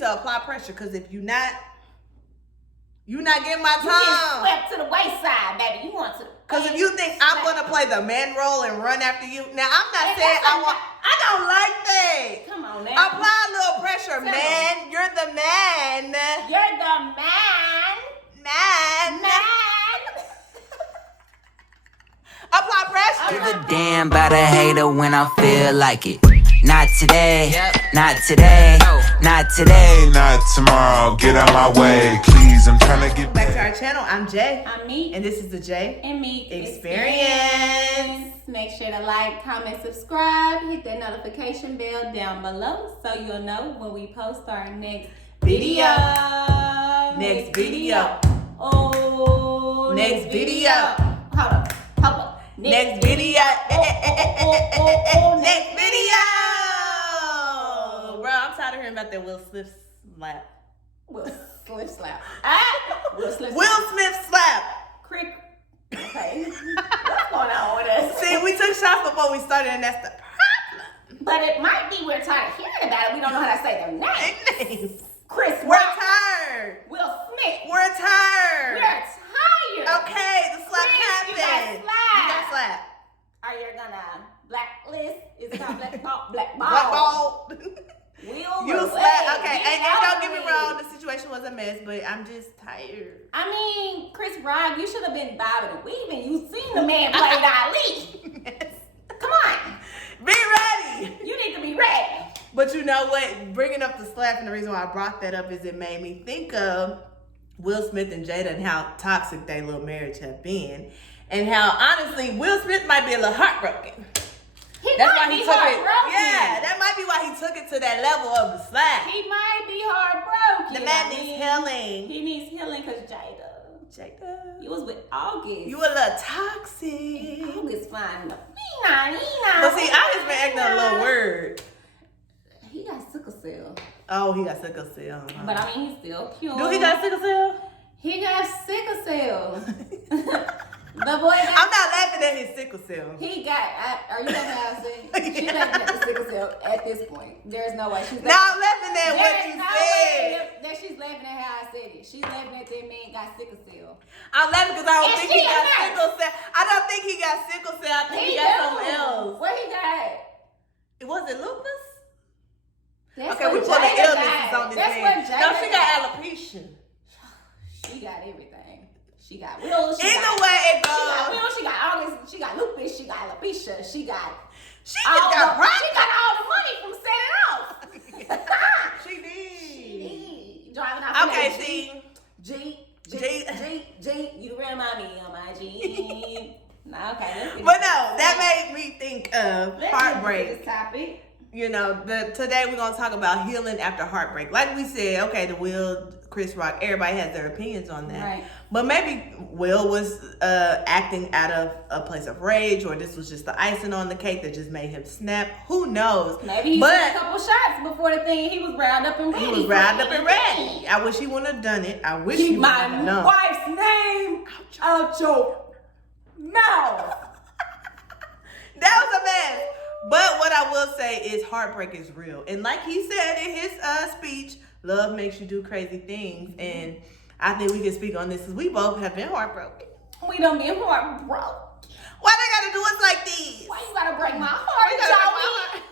to apply pressure, because if you're not getting my You time. get swept to the wayside, baby. You want to. Because if you think I'm going to play the man role and run after you, now I'm not saying I don't like that. Come on, man. Apply a little pressure, man. You're the man. You're the man. Apply pressure. Give a damn about a hater when I feel like it. Not today, not today, not today, not tomorrow. Get out my way, please. I'm trying to get back to our channel. I'm Jay. I'm Meek. And this is the Jay and Meek Experience. Make sure to like, comment, subscribe, hit that notification bell down below so you'll know when we post our next video. Next video. Oh, next video. Hold up. Next video. Next video. Bro, I'm tired of hearing about that Will Smith slap. Will Smith slap. Will Smith slap. Crick. Okay. What's going on with us? See, we took shots before we started, and that's the problem. But it might be we're tired of hearing about it. We don't know how to say their names. Chris We're Rock. tired. Will Smith. We're tired. We're tired. Okay, the slap happened. You got slapped. Are you gonna blacklist? Is it called blackball? Blackball. Will you slapped. Okay, and don't get me wrong, the situation was a mess, but I'm just tired. I mean, Chris Rock, you should have been bobbing and weaving. You seen the man play Ali. Yes. Come on. Be ready. You need to be ready. But you know what? Bringing up the slap, and the reason why I brought that up is it made me think of Will Smith and Jada and how toxic their little marriage have been. And how, honestly, Will Smith might be a little heartbroken. That's why he took it. Yeah, that might be why he took it to that level of the slap. He might be heartbroken. The man needs healing. He needs healing because Jada. You was with August. You a little toxic. August fine. But see, I just been acting a little weird. He got sickle cell. Oh, he got sickle cell. But I mean, he's still cute. Do he got sickle cell? He got sickle cell. The boy got, I'm not laughing at his sickle cell. He got. Are you laughing at us? She's laughing at the sickle cell at this point. There's no way she's. Now I'm laughing at what you said. That she's laughing at how I said it. She's laughing at that man got sickle cell. I'm laughing because I don't think he got sickle cell. I don't think he got sickle cell. I think he got something else. What he got? Was it lupus? That's okay, we put the illnesses on this man. No, she got alopecia. She got everything. She got Will. Either way it goes. She got Will. She got August. She got lupus. She got alopecia. She got got all the money from setting off. She did. Driving off. Okay, see. G. You remind me of my G. Nah, okay. But no, that made me think of heartbreak. This topic. You know, today we're gonna talk about healing after heartbreak. Like we said, okay, the Will, Chris Rock, everybody has their opinions on that. Right. But maybe Will was acting out of a place of rage, or this was just the icing on the cake that just made him snap. Who knows? Maybe he took a couple shots before the thing. He was riled up and ready. He was riled up and ready. I wish he wouldn't have done it. I wish he would have done it. My wife's name out your mouth. That was a mess. But what I will say is heartbreak is real. And like he said in his speech, love makes you do crazy things. And I think we can speak on this because we both have been heartbroken. We done been heartbroken. Why they gotta do us like this? Why you gotta break my heart, Joey?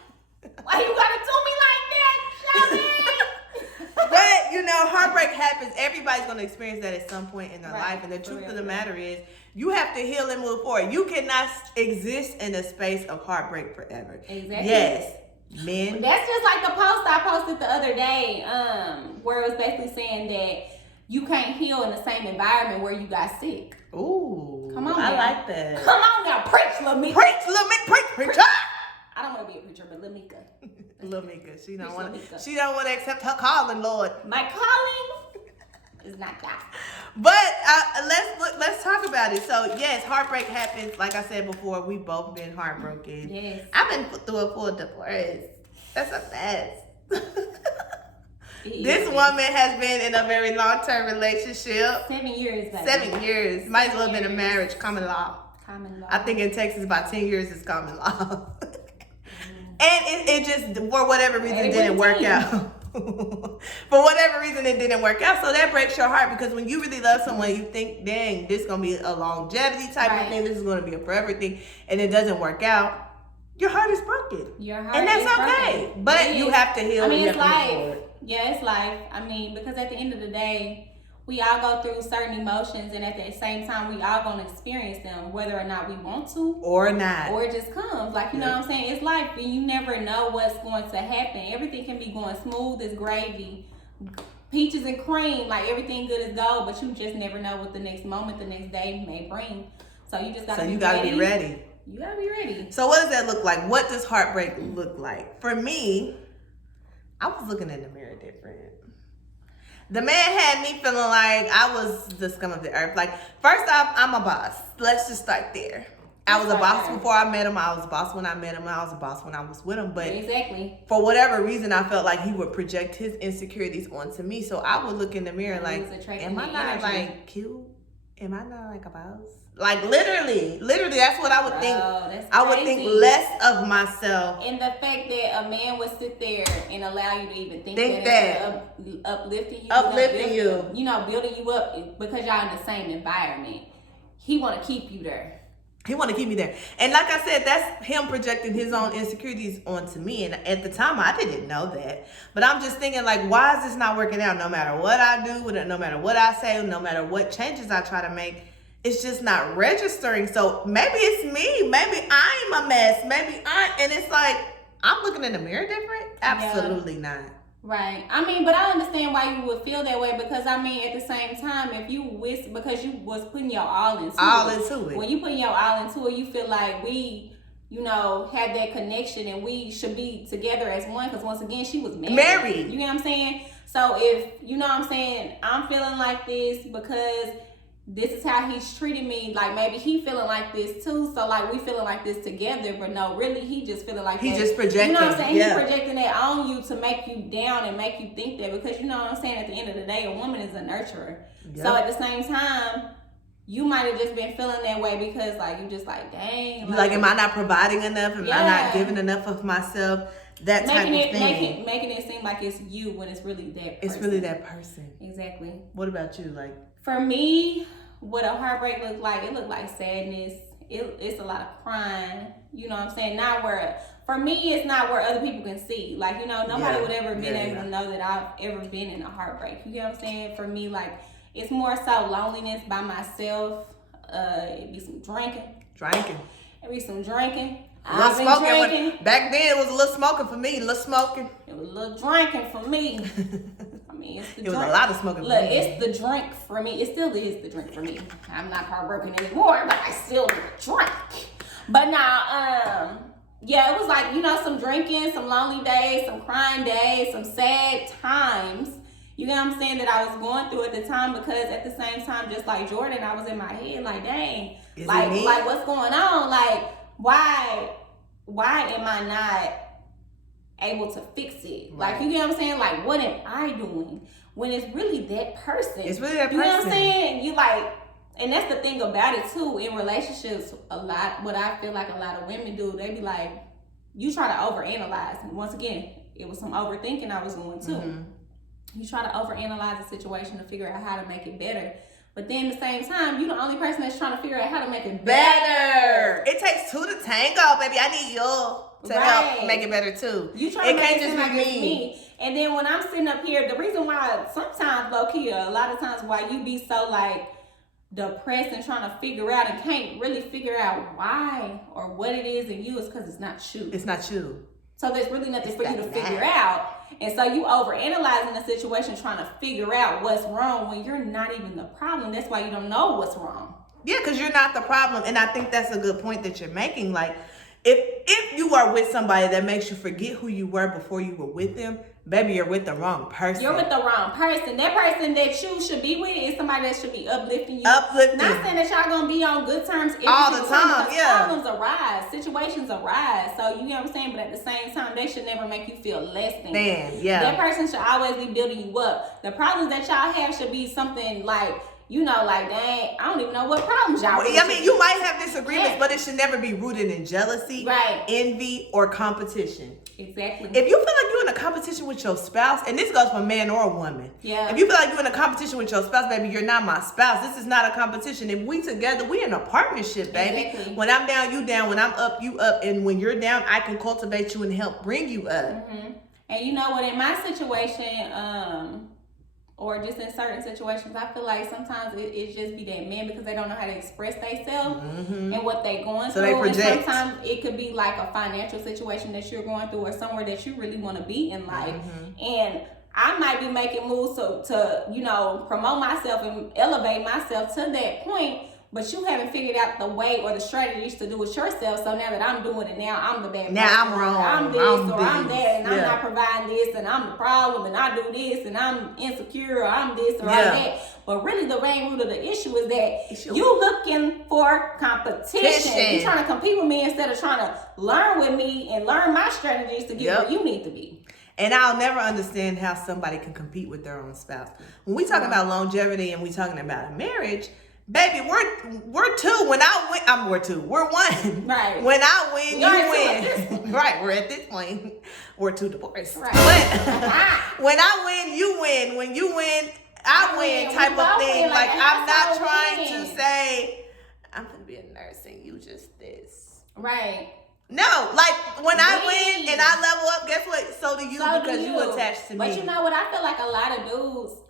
Why you gotta do me like that, Joey? But, you know, heartbreak happens. Everybody's going to experience that at some point in their life. And the truth of the matter is, you have to heal and move forward. You cannot exist in a space of heartbreak forever. Exactly. Yes. Men. That's just like the post I posted the other day, where it was basically saying that you can't heal in the same environment where you got sick. Ooh. Come on, I now. like that. Come on now, preach, Lamika. Preach. I don't want to be a preacher, but Lamika. Lamika, she don't want to accept her calling, Lord. My calling is not that. But let's talk about it. So yes, heartbreak happens. Like I said before, we both been heartbroken. Yes. I've been through a full divorce. That's a mess. This woman has been in a very long-term relationship. 7 years, baby. 7 years. Might as well have been a marriage, common law. Common law. I think in Texas, about 10 years is common law. And it just, for whatever reason, didn't work out. For whatever reason, it didn't work out. So that breaks your heart, because when you really love someone, you think, dang, this is going to be a longevity type of thing. This is going to be a forever thing. And it doesn't work out. Your heart is broken. Your heart and that's is okay. broken. But you have to heal. I mean, you it's have to move life. forward. Yeah, it's life. I mean, because at the end of the day, we all go through certain emotions, and at the same time, we all gonna experience them, whether or not we want to, or not, or it just comes. Like, you know what I'm saying? It's life, and you never know what's going to happen. Everything can be going smooth as gravy, peaches and cream, like everything good as gold, but you just never know what the next moment, the next day may bring. So you just gotta. So you gotta be ready. You gotta be ready. So what does that look like? What does heartbreak look like? For me, I was looking in the mirror different. The man had me feeling like I was the scum of the earth. Like, first off, I'm a boss. Let's just start there. I was a boss before I met him. I was a boss when I met him. I was a boss when I was with him. But exactly, for whatever reason, I felt like he would project his insecurities onto me. So I would look in the mirror like, am I not like cute? Am I not like a boss? Like literally, that's what I would think. I would think less of myself. And the fact that a man would sit there and allow you to even think that uplifting you, you know, building you up because y'all in the same environment. He want to keep you there. He want to keep me there. And like I said, that's him projecting his own insecurities onto me. And at the time, I didn't know that. But I'm just thinking, like, why is this not working out? No matter what I do with it, no matter what I say, no matter what changes I try to make, it's just not registering. So maybe it's me. Maybe I'm a mess. And it's like, I'm looking in the mirror different? Absolutely not. Right. I mean, but I understand why you would feel that way, because I mean, at the same time, if you because you was putting your all into it. When you putting your all into it, you feel like we, you know, had that connection and we should be together as one, because once again, she was married. You know what I'm saying? So if, you know what I'm saying, I'm feeling like this because this is how he's treating me, like maybe he feeling like this too, so like we feeling like this together, but no, really he just feeling like he just projecting. You know what I'm saying? He's projecting that on you to make you down and make you think that, because you know what I'm saying, at the end of the day, a woman is a nurturer. So at the same time, you might have just been feeling that way because like you just like, dang, like am I not providing enough? Am I not giving enough of myself? That type of thing. Making it seem like it's you when it's really that person. It's really that person. Exactly. What about you? Like, for me, what a heartbreak looked like, it looked like sadness. It's a lot of crying. You know what I'm saying? Not where, for me, it's not where other people can see. Like, you know, nobody would ever been able to know that I've ever been in a heartbreak. You get what I'm saying? For me, like, it's more so loneliness by myself. It'd be some drinking. It'd be some drinking. I've been drinking. Back then, it was a little smoking for me. A little smoking. It was a little drinking for me. I mean, it's the drink. It was a lot of smoking for me. Look, it's the drink for me. It still is the drink for me. I'm not heartbroken anymore, but I still drink. But now, yeah, it was like, you know, some drinking, some lonely days, some crying days, some sad times. You know what I'm saying, that I was going through at the time, because at the same time, just like Jordan, I was in my head like, dang, like what's going on? Like, why am I not able to fix it? Right. Like, you get what I'm saying? Like, what am I doing? When it's really that person. It's really that person. You know what I'm saying? You like, and that's the thing about it too, in relationships, a lot, what I feel like a lot of women do, they be like, you try to overanalyze. And once again, it was some overthinking I was doing too. Mm-hmm. You try to overanalyze the situation to figure out how to make it better. But then at the same time, you're the only person that's trying to figure out how to make it better. It takes two to tango, baby. I need you to help make it better too. You try to make it seem like it's me. And then when I'm sitting up here, the reason why sometimes, low-key, a lot of times why you be so like depressed and trying to figure out and can't really figure out why or what it is in you is because it's not you. It's not you. So there's really nothing for you to figure out. And so you overanalyzing the situation, trying to figure out what's wrong when you're not even the problem. That's why you don't know what's wrong. Yeah, because you're not the problem. And I think that's a good point that you're making. Like, if you are with somebody that makes you forget who you were before you were with them, baby, you're with the wrong person. You're with the wrong person. That person that you should be with is somebody that should be uplifting you. Not saying that y'all gonna be on good terms all the time. Yeah. Problems arise, situations arise. So you know what I'm saying. But at the same time, they should never make you feel less than. Yeah. That person should always be building you up. The problems that y'all have should be something like you know, like, dang, I don't even know what problems y'all. I mean, you might have disagreements, but it should never be rooted in jealousy, right, envy, or competition. Exactly. If you feel like you're in a competition with your spouse, and this goes for man or woman. Yeah. If you feel like you're in a competition with your spouse, baby, you're not my spouse. This is not a competition. If we together, we in a partnership, baby. Exactly. When I'm down, you down. When I'm up, you up. And when you're down, I can cultivate you and help bring you up. Mm-hmm. And you know what? In my situation, or just in certain situations, I feel like sometimes it just be that man because they don't know how to express themselves and what they going through. They project. And sometimes it could be like a financial situation that you're going through or somewhere that you really want to be in life. And I might be making moves to, you know, promote myself and elevate myself to that point, but you haven't figured out the way or the strategies to do it yourself. So now that I'm doing it, now I'm the bad now person. I'm wrong. I'm this or I'm that, and I'm Yeah. not providing this, and I'm the problem, and I do this, and I'm insecure, or I'm this or I'm that. But really, the main root of the issue is that you looking for competition. You're trying to compete with me instead of trying to learn with me and learn my strategies to get where you need to be. And I'll never understand how somebody can compete with their own spouse. When we talking about longevity and we talking about a marriage, baby, we're two. When I win, we're two. We're one. Right. When I win, you win. Right. We're at this point. We're two divorced. Right. But when I win, you win. When you win, I win. Type of thing. Like I'm not trying to say I'm gonna be a nurse and you just this. Right. No, like when I win and I level up, guess what? So do you because you attached to me. But you know what? I feel like a lot of dudes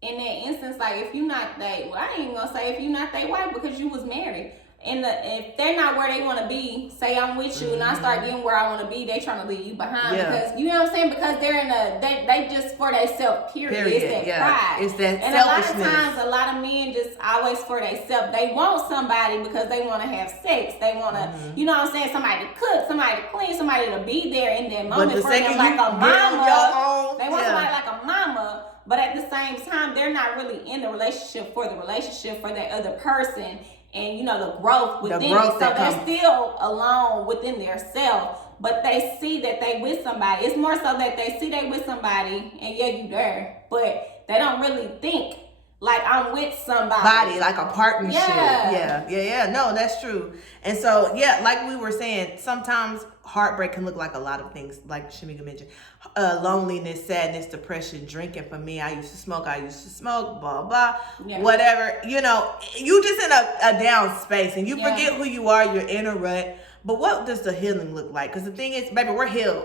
in that instance, like if you not they, well, I ain't even gonna say if you not they wife because you was married. And if they're not where they want to be, say I'm with you and I start getting where I want to be, they trying to leave you behind because you know what I'm saying? Because they're in they just for themselves. Period. It's that pride. It's that and selfishness. a lot of times, a lot of men just always for themselves. They want somebody because they want to have sex. They want to, you know what I'm saying? Somebody to cook, somebody to clean, somebody to be there in that moment for them, like a mama. They want somebody like a mama. But at the same time, they're not really in the relationship for that other person. And you know the growth within it, so they're still alone within their self, but they see that they with somebody. It's more so that they see they with somebody, and you there, but they don't really think like I'm with somebody, like a partnership. Yeah. No, that's true. And so like we were saying, sometimes heartbreak can look like a lot of things, like Shamika mentioned. Loneliness, sadness, depression, drinking. For me, I used to smoke, blah, blah, whatever. You know, you just in a down space and you forget who you are, you're in a rut. But what does the healing look like? Because the thing is, baby, we're healed.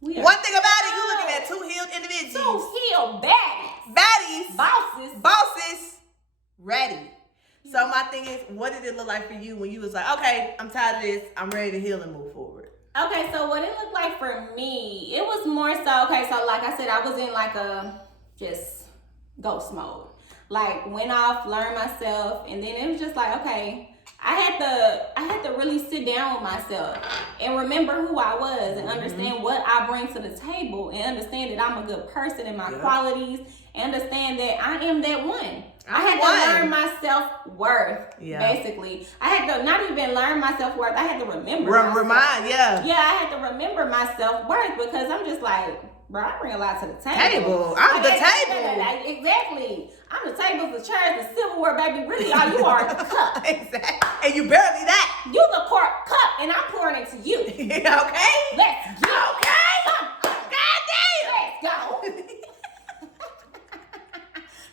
One thing about it, you're looking at two healed individuals. Two healed baddies. Bosses. Ready. So my thing is, what did it look like for you when you was like, okay, I'm tired of this, I'm ready to heal and move forward? Okay, so what it looked like for me, it was more so, so like I said, I was in like a just ghost mode. Like went off, learned myself, and then it was just like, okay, I had to really sit down with myself and remember who I was and understand what I bring to the table and understand that I'm a good person in my qualities and understand that I am that one. I had to learn my self-worth, basically. I had to not even learn my self-worth. I had to remember myself. Yeah, I had to remember my self-worth because I'm just like, bro, I bring a lot to the table. I'm the table. Exactly. I'm the table, the chairs, the silverware, baby. Really, all you are is the cup. Exactly. And you barely that. You the cup, and I'm pouring it to you. Okay? Let's go. Okay? Goddamn. Let's go.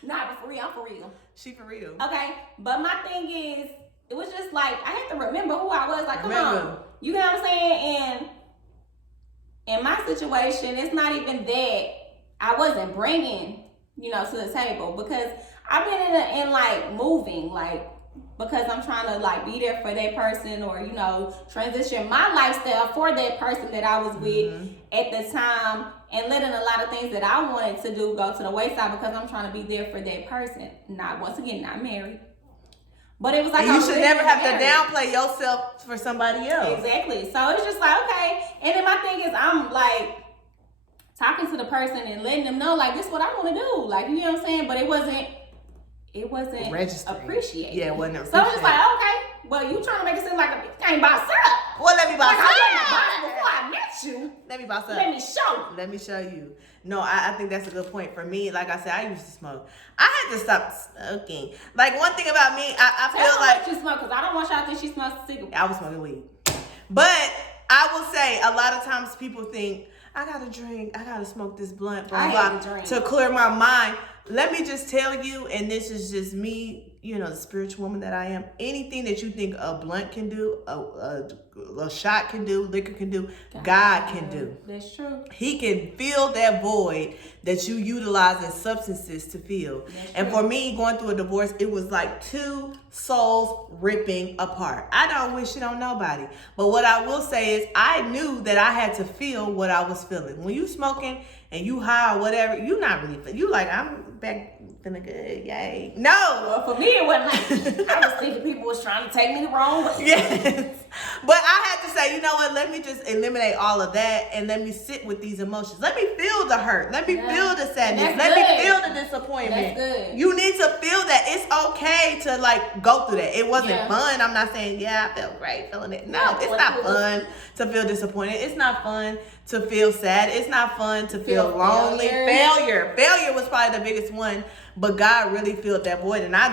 Nah, but for real, I'm for real. She for real. Okay, but my thing is, it was just like, I had to remember who I was. Like, come on. You know what I'm saying? And in my situation, it's not even that I wasn't bringing, to the table. Because I've been in like moving, like, because I'm trying to like be there for that person or, transition my lifestyle for that person that I was with at the time and letting a lot of things that I wanted to do go to the wayside because I'm trying to be there for that person. Not married. But it was like, you should never have to downplay yourself for somebody else. Exactly. So it's just like, okay. And then my thing is, I'm like talking to the person and letting them know, like, this is what I want to do. Like, you know what I'm saying? But it wasn't appreciated. Yeah, it wasn't appreciated. So I'm just like, okay, well, you trying to make it seem like a bitch can't buy syrup. Well, let me boss Like, I wasn't a boss before I met you. Let me boss up. Let me show you. Let me show you. No, I think that's a good point. For me, like I said, I used to smoke. I had to stop smoking. Like, one thing about me, I Tell feel her like... what you smoke, because I don't want y'all to think she smokes a cigarette. I was smoking weed. But I will say, a lot of times people think, I gotta drink, I gotta smoke this blunt, blah, blah, to clear my mind. Let me just tell you, and this is just me, you know, the spiritual woman that I am, anything that you think a blunt can do, a shot can do, liquor can do, God can do. That's true. He can fill that void that you utilize in substances to fill. And for me, going through a divorce, it was like two souls ripping apart. I don't wish it on nobody. But what I will say is I knew that I had to feel what I was feeling. When you smoking and you high or whatever, you not really, you like, I'm back feeling good, yay. No. Well, for me, it wasn't like I was thinking people was trying to take me the wrong way. Yes. But I had to say, you know what, let me just eliminate all of that and let me sit with these emotions. Let me feel the hurt. Let me feel the sadness. Let me feel the disappointment. That's good. You need to feel that. It's okay to like go through that. It wasn't fun. I'm not saying, I felt great feeling it. No, it's not fun to feel disappointed. It's not fun to feel sad. It's not fun to feel lonely. Failure was probably the biggest one. But God really filled that void. And I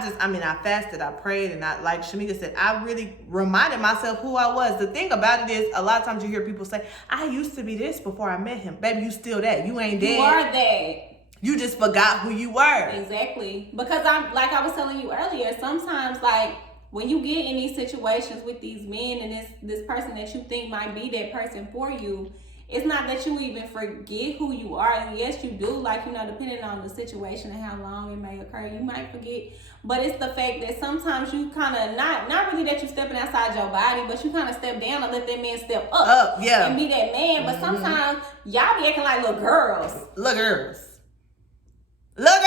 fasted, I prayed, and I, like Shamika said, I really reminded myself who I was. The thing about it is, a lot of times you hear people say, I used to be this before I met him. Baby, you still that. You ain't dead. You are that. You just forgot who you were. Exactly. Because I'm like I was telling you earlier, sometimes like when you get in these situations with these men and this person that you think might be that person for you, it's not that you even forget who you are. And yes, you do, like, you know, depending on the situation and how long it may occur, you might forget. But it's the fact that sometimes you kind of, not really that you're stepping outside your body, but you kind of step down and let that man step up. And be that man. But sometimes y'all be acting like little girls. Because y'all,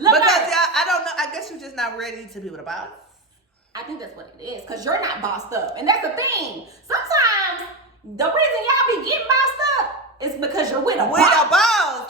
I don't know, I guess you're just not ready to be with a boss. I think that's what it is, because you're not bossed up. And that's the thing. Sometimes the reason y'all be getting bossed up is because you're with a boss.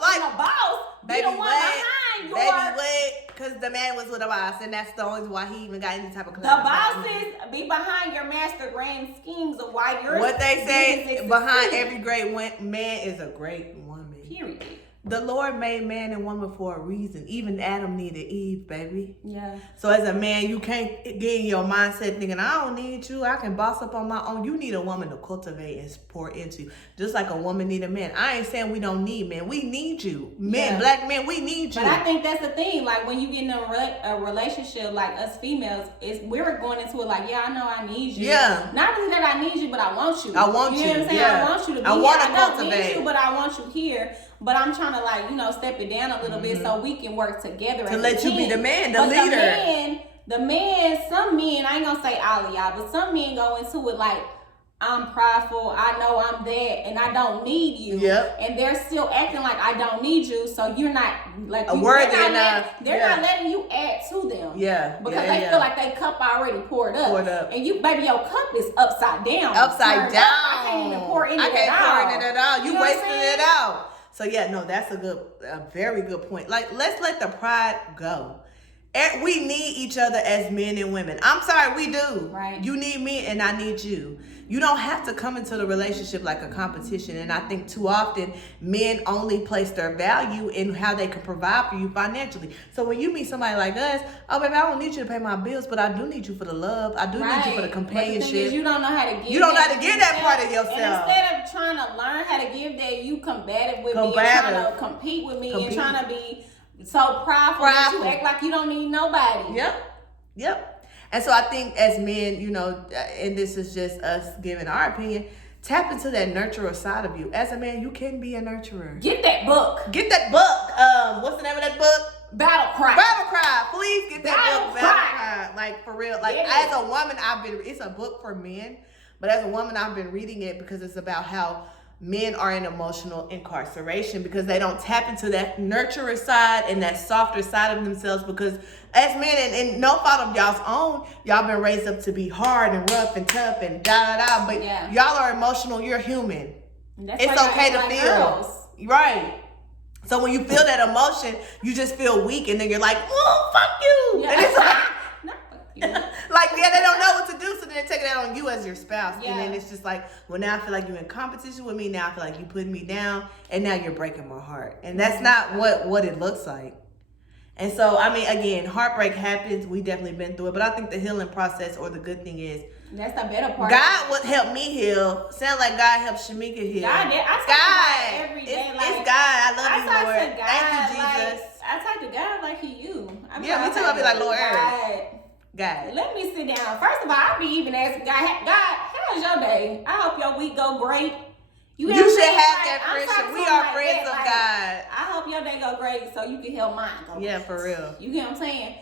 Like a boss. Baby, the one behind Baby, wait. Because the man was with a boss, and that's the only why he even got any type of clout. The bosses be behind your master grand schemes of why you're... What they say, behind every great man is a great woman. Period. The Lord made man and woman for a reason. Even Adam needed Eve, baby. Yeah. So as a man, you can't get in your mindset thinking, I don't need you. I can boss up on my own. You need a woman to cultivate and pour into you. Just like a woman need a man. I ain't saying we don't need men. We need you. Men, black men, we need you. But I think that's the thing. Like when you get in a relationship, like us females, we're going into it like, I know I need you. Yeah. Not really that I need you, but I want you. I want you. You know what I'm saying? Yeah. I want you to be I want to here. cultivate. I don't need you, but I want you here. But I'm trying to step it down a little bit so we can work together to let you be the man, the leader. The man, some men, I ain't gonna say all of y'all, but some men go into it like, I'm prideful, I know I'm that, and I don't need you. Yep. And they're still acting like I don't need you, so you're not like they're not letting you add to them. Yeah. Because they feel like they cup already poured up. And you, baby, your cup is upside down. I can't even pour in it at all. You wasting it out. So that's a very good point. Like, let's let the pride go. And we need each other as men and women. I'm sorry, we do. Right. You need me and I need you. You don't have to come into the relationship like a competition. And I think too often men only place their value in how they can provide for you financially. So when you meet somebody like us, oh baby, I don't need you to pay my bills, but I do need you for the love. I do need you for the companionship. But the thing is, you don't know how to give. You don't know how to give that part of yourself. And instead of trying to learn how to give that, you combative with me and trying to compete with me and trying to be so prideful that you act like you don't need nobody. Yep. And so I think as men, and this is just us giving our opinion, tap into that nurturer side of you. As a man, you can be a nurturer. Get that book. What's the name of that book? Battle Cry. Please get that book. Battle Cry. Like, for real. Like, as a woman, it's a book for men, but as a woman, I've been reading it because it's about how men are in emotional incarceration because they don't tap into that nurturer side and that softer side of themselves, because as men, and no fault of y'all's own, y'all been raised up to be hard and rough and tough and da-da-da, but y'all are emotional, you're human. It's okay to feel. Girls. Right. So when you feel that emotion, you just feel weak, and then you're like, oh, fuck you. Yeah. And it's like, not fuck you. Like, yeah, they don't know what to do, so then they take it out on you as your spouse. Yeah. And then it's just like, well, now I feel like you're in competition with me. Now I feel like you putting me down, and now you're breaking my heart. And that's not what it looks like. And so, I mean, again, heartbreak happens. We definitely been through it. But I think the healing process, or the good thing is, that's the better part. God would help me heal. Sound like God helped Shamika heal. God, I talk to God every day. It's God. I love you, talk Lord. to God, Thank you, Jesus. I talk to God like He you. Me too. I'll be like, Lord, God, let me sit down. First of all, I'll be even asking God, how's your day? I hope your week go great. You should have that friendship. We are friends of God. I hope your day go great so you can help mine go great. For real. You get what I'm saying?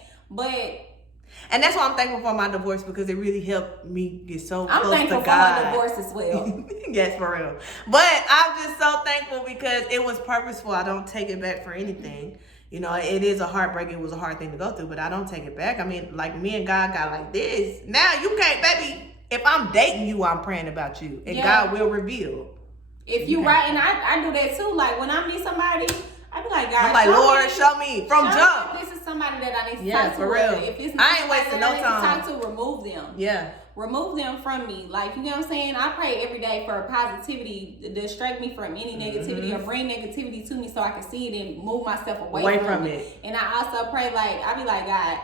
And that's why I'm thankful for my divorce, because it really helped me get so close to God. I'm thankful for my divorce as well. Yes, for real. But I'm just so thankful because it was purposeful. I don't take it back for anything. You know, it is a heartbreak. It was a hard thing to go through, but I don't take it back. I mean, like, me and God got like this. Now you can't, baby. If I'm dating you, I'm praying about you, and God will reveal. If you right, and I do that too. Like, when I meet somebody, I be like, God, I'm like, Lord, show me from jump. If this is somebody that I need to talk to. For real. If it's I ain't wasting no time. To talk to, remove them. Yeah. Remove them from me. Like, you know what I'm saying? I pray every day for positivity to distract me from any negativity or bring negativity to me so I can see it and move myself away from it. And I also pray, like, I be like, God,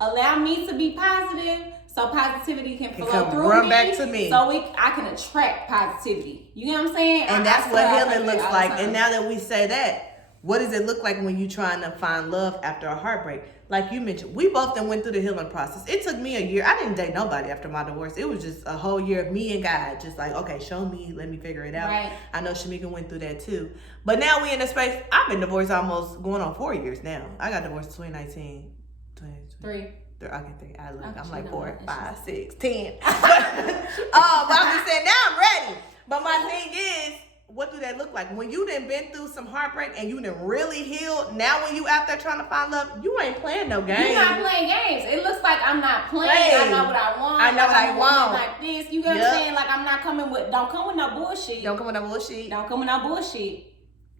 allow me to be positive so positivity can flow through me. Back to me. So I can attract positivity. You know what I'm saying? And that's what healing looks like. And now that we say that, what does it look like when you're trying to find love after a heartbreak? Like you mentioned, we both then went through the healing process. It took me a year. I didn't date nobody after my divorce. It was just a whole year of me and God. Just like, okay, show me, let me figure it out. Right. I know Shamika went through that too. But now we in a space, I've been divorced almost going on 4 years now. I got divorced in 2019. 3. I'm like 4, 5, 6, 10. But I'm just saying, now I'm ready. But my thing is, what do that look like? When you done been through some heartbreak and you done really healed, now when you out there trying to find love, you ain't playing no games. You're not playing games. It looks like I'm not playing. I know what I want. I know what I want. Like this. You know what I'm saying? Like, I'm not coming with, don't come with no bullshit. Don't come with no bullshit. Don't come with no bullshit.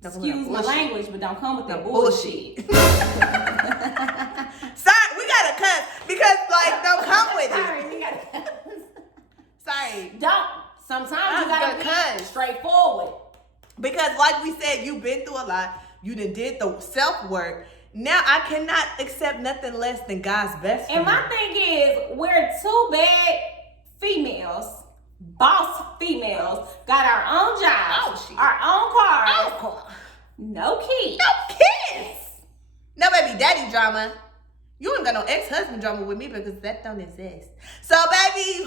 Excuse my language, but don't come with that bullshit. Sorry, we gotta cuss because, like, don't come with Sorry, it. we gotta cuss. Sorry. Don't. Sometimes you gotta be straightforward. Because, like we said, you've been through a lot. You done did the self-work. Now I cannot accept nothing less than God's best for And my me. thing is, we're two bad females, boss females, got our own jobs, our own cars, no kids. No kids. No baby daddy drama. You ain't got no ex-husband drama with me because that don't exist. So, baby,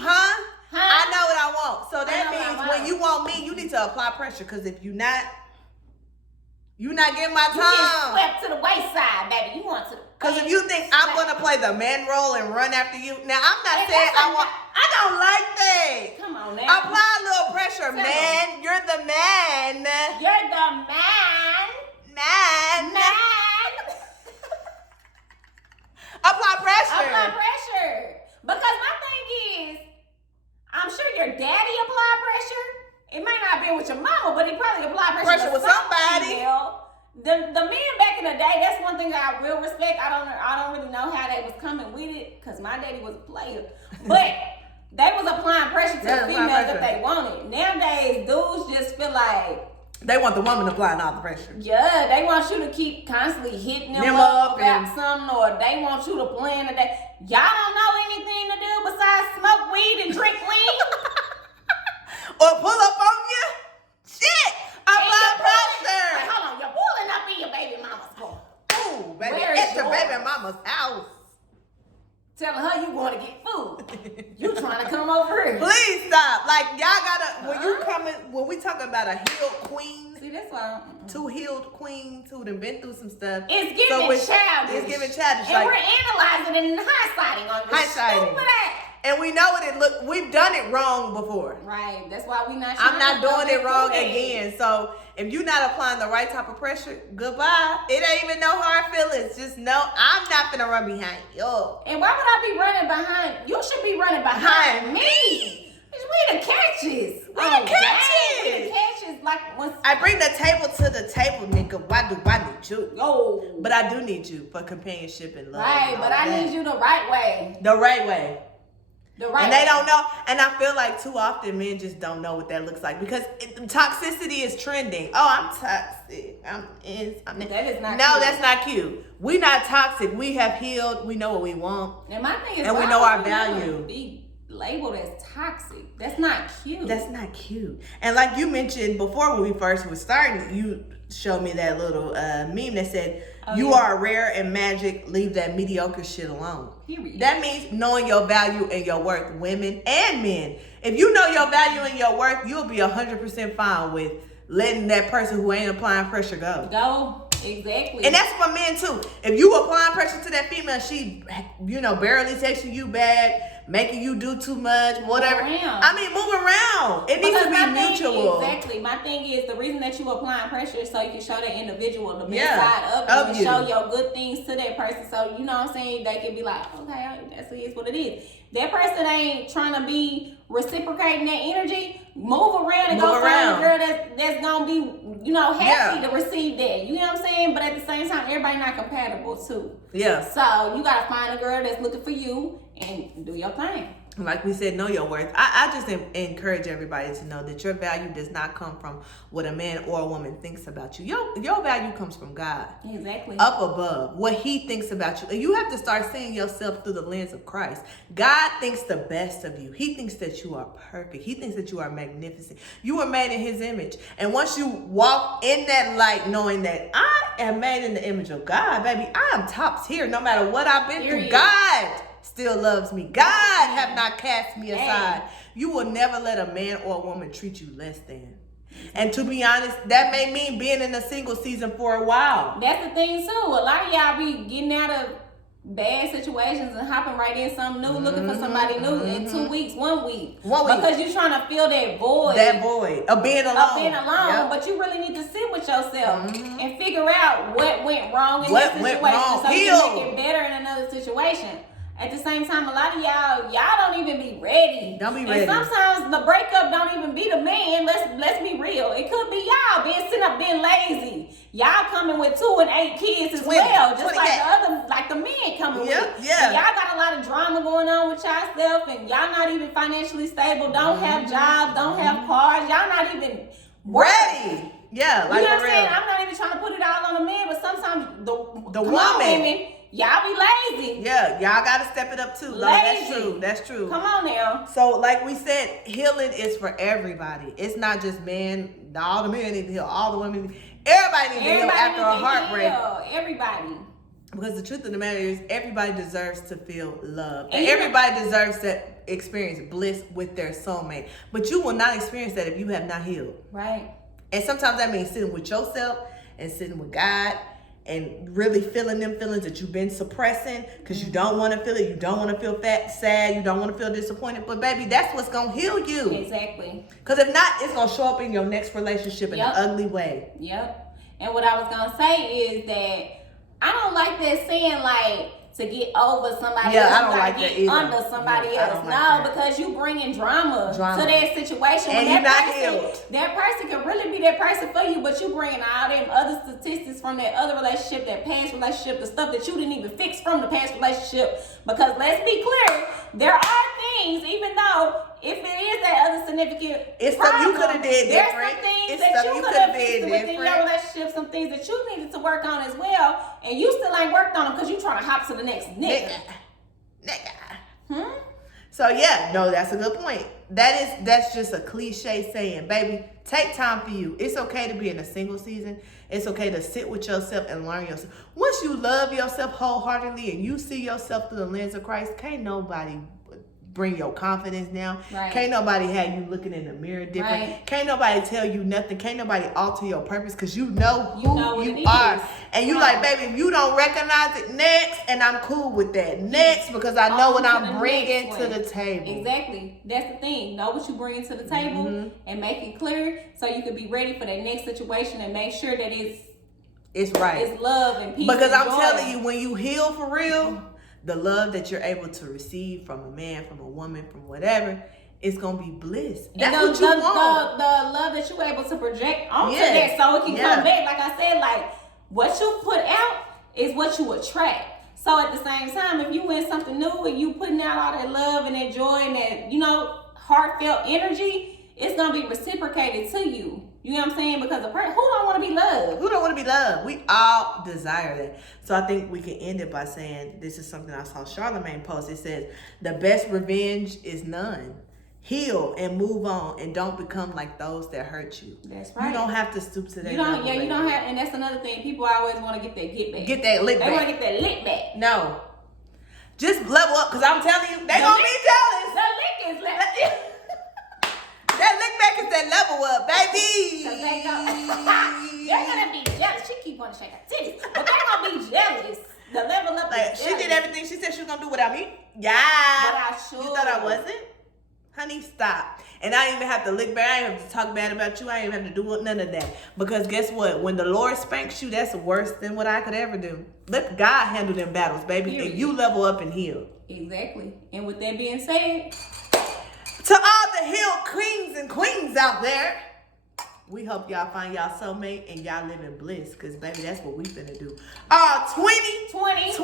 I know what I want. So that means when you want me, you need to apply pressure. Because if you're not getting my time. You get swept to the wayside, baby. You want to. Because if you think I'm going to play the man role and run after you. Now, I'm not saying I don't like that. Come on now. Apply a little pressure, man. You're the man. You're the man. Man. Apply pressure. Apply pressure. Because my thing is, I'm sure your daddy applied pressure. It may not be with your mama, but he probably applied pressure with somebody. The men back in the day, that's one thing that I real respect. I don't really know how they was coming with it, because my daddy was a player. But they was applying pressure to the females that they wanted. Nowadays, dudes just feel like they want the woman applying all the pressure. Yeah, they want you to keep constantly hitting them up about something, or they want you to plan a day. Y'all don't know anything to do besides smoke weed and drink weed? Or pull up on you? Shit! Apply pressure! Like, hold on, you're pulling up in your baby mama's car. Ooh, baby, at your baby mama's house. Telling her you going to get food. You trying to come over here. Please stop. Like, y'all gotta, when we talk about a healed queen. See, that's why. Two healed queens who done been through some stuff. It's giving childish. It's giving childish. And we're analyzing it and hindsighting on this stupid ass. And we know what it look. We've done it wrong before. Right. That's why we not. I'm not doing it wrong again. So if you're not applying the right type of pressure, goodbye. It ain't even no hard feelings. Just know I'm not gonna run behind you. And why would I be running behind? You should be running behind me. We the catches. We the catches. We the catches. Like once I bring the table to the table, nigga. Why do I need you? Oh. But I do need you for companionship and love. Right, but I need you the right way. The right way. Right. And they don't know. And I feel like too often men just don't know what that looks like because toxicity is trending. Oh, I'm toxic. That is not No, cute. that's not cute. We not toxic. We have healed. We know what we want. And my thing is, and we why know would our you value. never be labeled as toxic? That's not cute. That's not cute. And like you mentioned before when we first was starting, you showed me that little meme that said, you are rare and magic, leave that mediocre shit alone. Period. That means knowing your value and your worth, women and men. If you know your value and your worth, you'll be 100% fine with letting that person who ain't applying pressure go. Exactly. And that's for men too. If you applying pressure to that female, she, barely texting you back, making you do too much, whatever. Move around. I mean, move around. It needs to be mutual. Exactly. My thing is the reason that you applying pressure is so you can show that individual the best Yeah, side of of you and you. show your good things to that person. So you know what I'm saying? They can be like, okay, that's what it is. That person ain't trying to be reciprocating that energy. Move around and go find a girl that's gonna be, happy to receive that. You know what I'm saying? But at the same time, everybody not compatible too. Yeah. So you gotta find a girl that's looking for you and do your thing. Like we said, know your worth. I just encourage everybody to know that your value does not come from what a man or a woman thinks about you. Your value comes from God. Exactly. Up above, what he thinks about you. And you have to start seeing yourself through the lens of Christ. God thinks the best of you. He thinks that you are perfect. He thinks that you are magnificent. You were made in his image. And once you walk in that light, knowing that I am made in the image of God, baby, I am top tier no matter what I've been through. God still loves me. God have not cast me aside. You will never let a man or a woman treat you less than. And to be honest, that may mean being in a single season for a while. That's the thing too. A lot of y'all be getting out of bad situations and hopping right in something new, looking for somebody new in 2 weeks, 1 week. Because you're trying to fill that void. That void of being alone. Yep. But you really need to sit with yourself and figure out what went wrong in What this went situation wrong. so you can make it better in another situation. At the same time, a lot of y'all don't even be ready. Don't be ready. And sometimes the breakup don't even be the man. Let's be real. It could be y'all being lazy. Y'all coming with 2 and 8 kids as well, just like the men coming with. Yeah. And y'all got a lot of drama going on with yourself, and y'all not even financially stable. Don't have jobs. Don't have cars. Y'all not even ready. Yeah, like you know what I'm real. saying? I'm not even trying to put it all on the man, but sometimes the woman. Y'all be lazy. Yeah, y'all gotta step it up too. Lazy. That's true. Come on now. So like we said, healing is for everybody. It's not just men. All the men need to heal. All the women. Everybody needs to heal after a heartbreak. Everybody. Because the truth of the matter is, everybody deserves to feel love. And everybody deserves to experience bliss with their soulmate. But you will not experience that if you have not healed. Right. And sometimes that means sitting with yourself and sitting with God and really feeling them feelings that you've been suppressing because you don't want to feel it. You don't want to feel sad. You don't want to feel disappointed. But baby, that's what's going to heal you. Exactly. Because if not, it's going to show up in your next relationship in an ugly way. Yep. And what I was going to say is that I don't like that saying like to get over somebody else. I don't like that either. Under somebody else. Because you bringing drama to that situation. And you're not healed. That person can really be that person for you, but you bringing all them other statistics from that other relationship, that past relationship, the stuff that you didn't even fix from the past relationship. Because let's be clear, there are things, even though if it is that other significant it's problem, stuff you could have did different. There's some things it's that you could have fixed did within your relationship, some things that you needed to work on as well, and you still ain't worked on them because you trying to hop to the next nigga. So that's a good point. That's just a cliche saying, baby. Take time for you. It's okay to be in a single season. It's okay to sit with yourself and learn yourself. Once you love yourself wholeheartedly and you see yourself through the lens of Christ, can't nobody bring your confidence down. Right. Can't nobody have you looking in the mirror different. Right. Can't nobody tell you nothing. Can't nobody alter your purpose because you know who you are. And you like, baby, if you don't recognize it, next, and I'm cool with that. Next, because I know what I'm bringing to the table. Exactly. That's the thing. Know what you bring to the table and make it clear so you can be ready for that next situation and make sure that it's right. It's love and peace. Because and I'm joy. telling you, when you heal for real, the love that you're able to receive from a man, from a woman, from whatever, it's going to be bliss. That's what you want. The love that you're able to project onto that so it can come back. Like I said, like what you put out is what you attract. So at the same time, if you win something new and you putting out all that love and that joy and that, you know, heartfelt energy, it's gonna be reciprocated to you. You know what I'm saying? Because who don't want to be loved? Who don't want to be loved? We all desire that. So I think we can end it by saying, this is something I saw Charlemagne post. It says, the best revenge is none. Heal and move on, and don't become like those that hurt you. That's right. You don't have to stoop to that. You don't have, and that's another thing. People always want to get that get back. Get that lick back. They want to get that lick back. No. Just level up, because I'm telling you, they gonna be jealous. The lick is left. That lick back is that level up, baby. Cause they're gonna be jealous. She keep wanting to shake her titties, but they're gonna be jealous. The level up Like, is she jealous. did everything she said she was gonna do without me. Yeah. But I should. You thought I wasn't? Honey, stop. And I didn't even have to lick back. I didn't have to talk bad about you. I didn't even have to do none of that. Because guess what? When the Lord spanks you, that's worse than what I could ever do. Let God handle them battles, baby. Period. And you level up and heal. Exactly. And with that being said, to all the healed kings and queens out there, we hope y'all find y'all soulmate and y'all live in bliss. Because, baby, that's what we finna do. 2022.